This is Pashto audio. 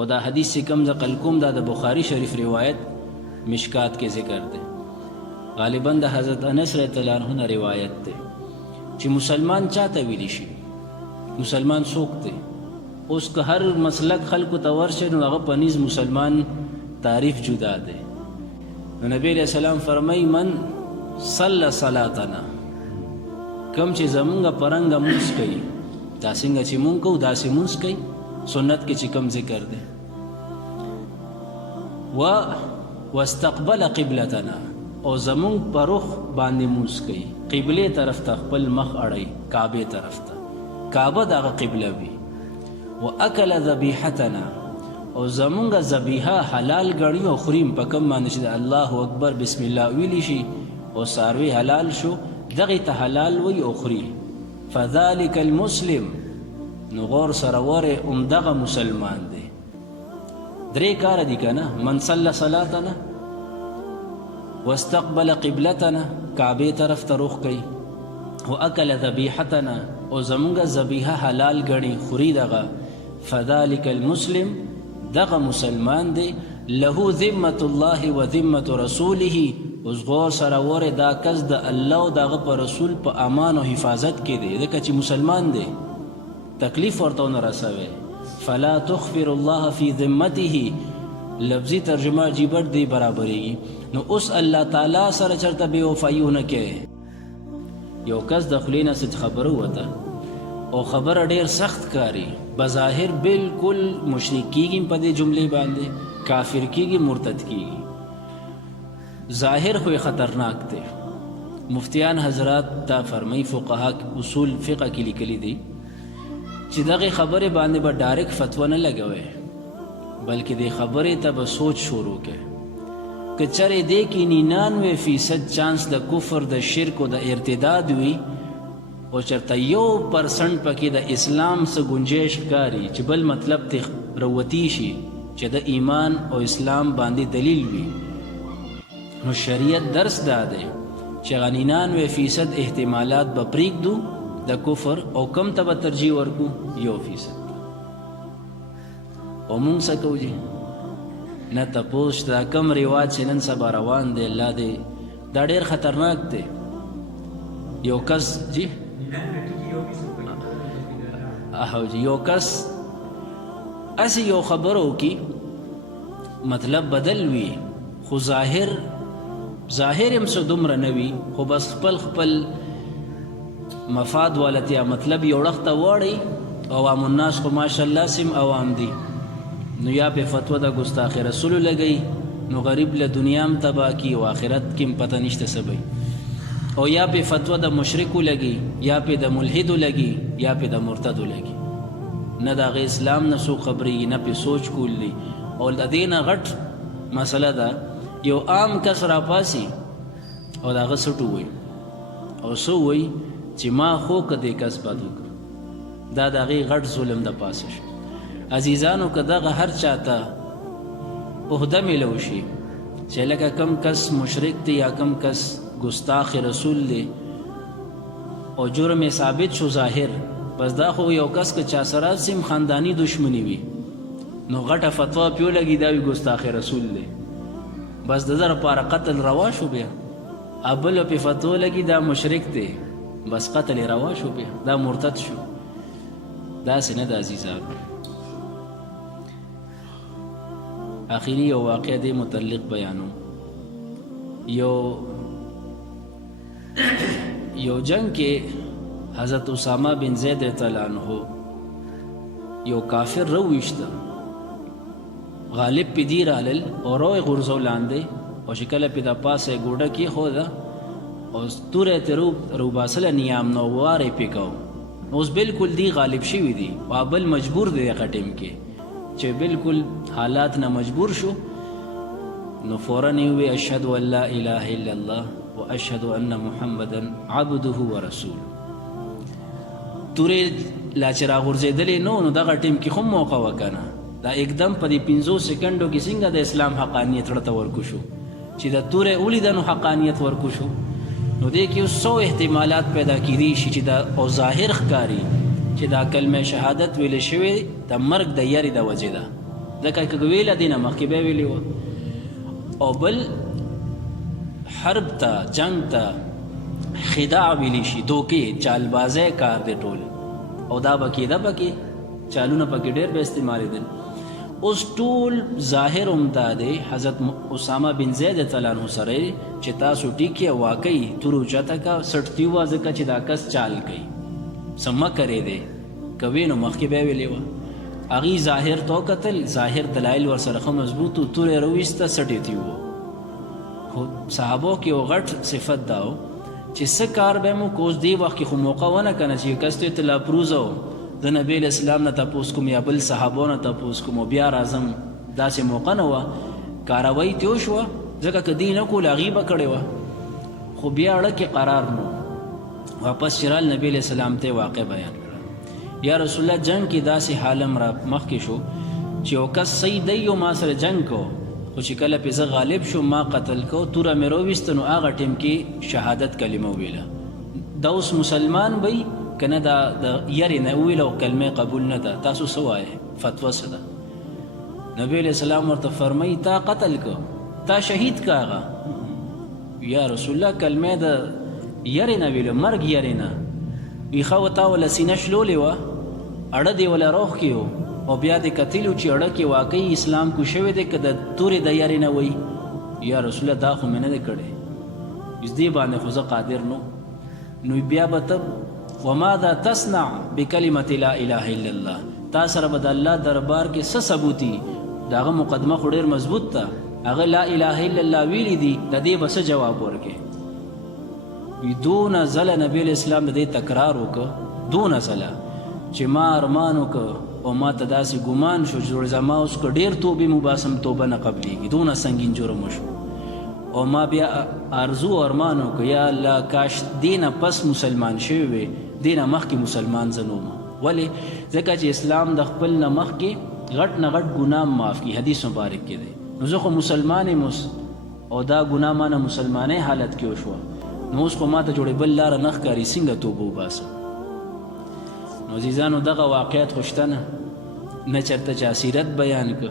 او دا حدیث سے کم نقل کوم دا د بخاری شریف روایت مشکات کے ذکر دے غالباً دا حضرت انس رضی اللہ عنہ روایت دے چې مسلمان چاته ویلی شي مسلمان څوک دی اوس که هر مسلک خلکو ته ورشي نو هغه په نيز مسلمان تعریف جدا دی نو نبی علیہ السلام فرمای من صلی صلاتنا کم چې زمونږ پرنګ مونږ کوي دا څنګه چې مونږ کوو داسې مونږ کوي سنت کې چې کم ذکر دی واستقبل قبلتنا او زمونږ په رخ باندې مونږ کوي قبله طرف ته خپل مخ اړوي کعبه طرف ته کعبه دغه قبله وي واکل ذبیحتنا او زمونږ ذبیحه حلال ګڼي او خوریم په کوم باندې چې الله اکبر بسم الله ویلی شي او ساروی حلال شو دغه ته حلال وي او خوري فذلك المسلم نو غور سره وره دغه مسلمان دی درې کار دي کنه من صلى صلاتنا واستقبل قبلتنا کعبه طرف ته رخ کوي واکل ذبیحتنا او زمونږ ذبیحه حلال ګڼي خوري دغه فذلك المسلم دغه مسلمان دی له ذمة الله و ذمة رسوله اوس غور سره وره دا کس د الله او دغه پر رسول په امان او حفاظت کې دی ځکه چې مسلمان دی تکلیف ورته نه رسوي فلا تخفر الله في ذمته لفظی ترجمه جیبر دی برابرېږي نو اوس الله تعالی سره چرته بے وفایونه کوي یو کس د خولې نه څه خبره وته او خبره ډیر سخت کاری بظاهر بالکل مشرک کیږي په دې جملې باندې کافر کیږي مرتد کیږي ظاهر خو خطرناک دی مفتیان حضرات دا فرمای فقها اصول فقه کې لیکلي دي چې دغه خبره باندې به ډایرکټ فتوا نه لګوي بلکې د خبرې ته به سوچ شروع کړي که چرې دې کې 99% چانس د کفر د شرک او د ارتداد وي او چرته 1% پکې د اسلام څخه گنجائش کاری چې بل مطلب ته روتی شي چې د ایمان او اسلام باندې دلیل وي نو شریعت درس داده چې 99% احتمالات به پرېږدو د کفر او کم ته به ترجیح ورکو 1% او مونږ څه کوو جی نه تپوس دا کم رواج چې نن سبا روان دی الله دې دا ډېر خطرناک دی یو کس جی اهو جی یو کس اسی یو خبرو کی مطلب بدل وی خو ظاهر هم څه دومره نه وي خو بس خپل مفاد والتیا مطلب یو وخته واړی عوام الناس خو ماشاءالله سم عوام دي نو یا په فتوا د ګستاخ رسول لګی نو غریب له دنیا هم تبا کی او آخرت کې پته نشته سبي او یا په فتوا د مشرک لګی یا په د ملحد لګی یا په د مرتد لګی نه د اسلام نه سو خبري نه په سوچ کولی او د دینه غټ مسله ده یو عام کس را پاسی او دا غسټو وي او سو وي چې ما خو کدی کس بادو دا دغه غټ ظلم د پاسه شي عزیزانو کداغه هر چاته عہده ملو شي چې لکه کم کس مشرک دی یا کم کس گستاخ رسول دی او جرم ثابت شو ظاهر بس دا خو یو کس که چا سره سیم خاندانی دشمنی وي نو غټه فتوا پیو لګی دا وی گستاخ رسول دی بس د زر پر قتل روا شو بیا ابل په فتوا لګی دا مشرک دی بس قتل روا شو بیا دا مرتد شو دا سینه د عزیزانو آخری یو واقع دی متعلق بیانو یو جنگ کې حضرت اسامہ بن زید رضی اللہ عنہ یو کافر رویشته غالب پی دی رالل او روی غرزو لانده او شکل پی دا پاسه گوڑا کی خودا او توره ترو باسل نیام نوواره پی کاو اوس بالکل دی غالب شوی دی و بل مجبور دی قټیم کې چې بالکل حالات نه مجبور شو نو فوراً وی اشهد ان لا اله الا الله واشهد ان محمدا عبده ورسوله توره لا چر غرزیدلې نو دغه ټیم کې هم موقع وکنه دا एकदम په 15 سکندو کې څنګه د اسلام حقانیت ورته ورکو شو چې د توره اولیدنو حقانیت ورکو شو نو دې کې 100 احتمالات پیدا کیدي چې دا او ظاهر ښکاری چې دا کلمه شهادت ویل شوی د مرګ د یاري د وجې ده ځکه که ویله دې نه مخکې به یې ویلې وه. او بل حرب ته جنگ ته خداع ویلی شي، دوکې چالبازی کار دی ټول، او دا به کېده پکې چالونه پکې ډېر به استعمالېدل. اوس ټول ظاهر هم دا دی حضرت اسامه بن زید رضی الله عنه سره چې تاسو ټیکې واقعي تور اوچته کا سټتي وه ځکه چې دا کس چال کوي څه مه کرې دی کوي نو مخکې به یې ویلې وه. هغې ظاهر تو کتل، ظاهر دلایل ورسره ښه مضبوط و، تورې راویسته سټېتی وو. خو صحابو کې یو غټ صفت دا و چې څه کار به مو کوس دی وخت کې خو موقع ونه کنه چې کس ته اطلاع پروزه و د نبی اسلام نه تپوس کوم یا بل صحابو نه تپوس کوم بیا راځم، داسې موقع نه وه. کاروی تیو شوه ځکه که دی نه کول هغې به کړې وه، خو بیا اړه کې قرار نو. واپس چې رال نبی اسلام ته واقع بیان کړه، یا رسول الله جنگ کې داسې حالم را مخکې شو چې یو کس صحیح دی او ما سره جنگ کو، خو چې کله پې زه غالب شو ما قتل کو، توره مې راویسته، نو هغه ټیم کې شهادت کلمه وویله. دا اوس مسلمان بی که نه دا د یرې نه وویله او کلمه قبول نه ده، تاسو څه وایې؟ فتوا څه ده؟ نبی علیہ السلام ورته فرمایي تا قتل کو، تا شهید که هغه. یا رسول الله کلمه د یرې نه ویله، مرګ یرې نه وي. ښه و تا وله سینه شلولې وه، اړه دې وله روغ کې و، او بیا دې کتلو چې اړه کې واقعي اسلام کو شوی دی که د تورې د یارې نه وی. یا رسول الله دا خو مې نه دی کړی، اوس دې باندې خو زه قادر نو بیا به ته وماذا تصنع بکلمة لا اله الا الله، تا سره به د الله دربار کې څه ثبوتي؟ د هغه مقدمه خو ډېر مضبوط ده، هغه لا اله الا الله ویلي دي، د دې به څه جواب ورکې؟ وي دونه ځله نبی علیه السلام د دې تکرار وکړه، دونه ځله چې ما ارمان وکړه او ما ته داسې ګمان شو چې زما اوس که ډېر توبې مباسم توبه نه قبلېږي، دونه سنګین جرم وشو. او ما بیا ارزو او ارمان وکړه یا الله کاش دې نه پس مسلمان شوی وې، دې نه مخکې مسلمان زه نه وم. ولې؟ ځکه چې اسلام د خپل نه مخکې غټ نه غټ ګناه معاف کړي، حدیث مبارک کې دی. نو زه خو مسلمان یم اوس، او دا ګناه ما نه مسلمانۍ حالت کې وشوه، نو اوس خو ما ته جوړې بل لاره نه ښکاري، څنګه توبه وباسم؟ نو عزیزانو دغه واقعیت خو شته نه چېرته چا سیرت بیان که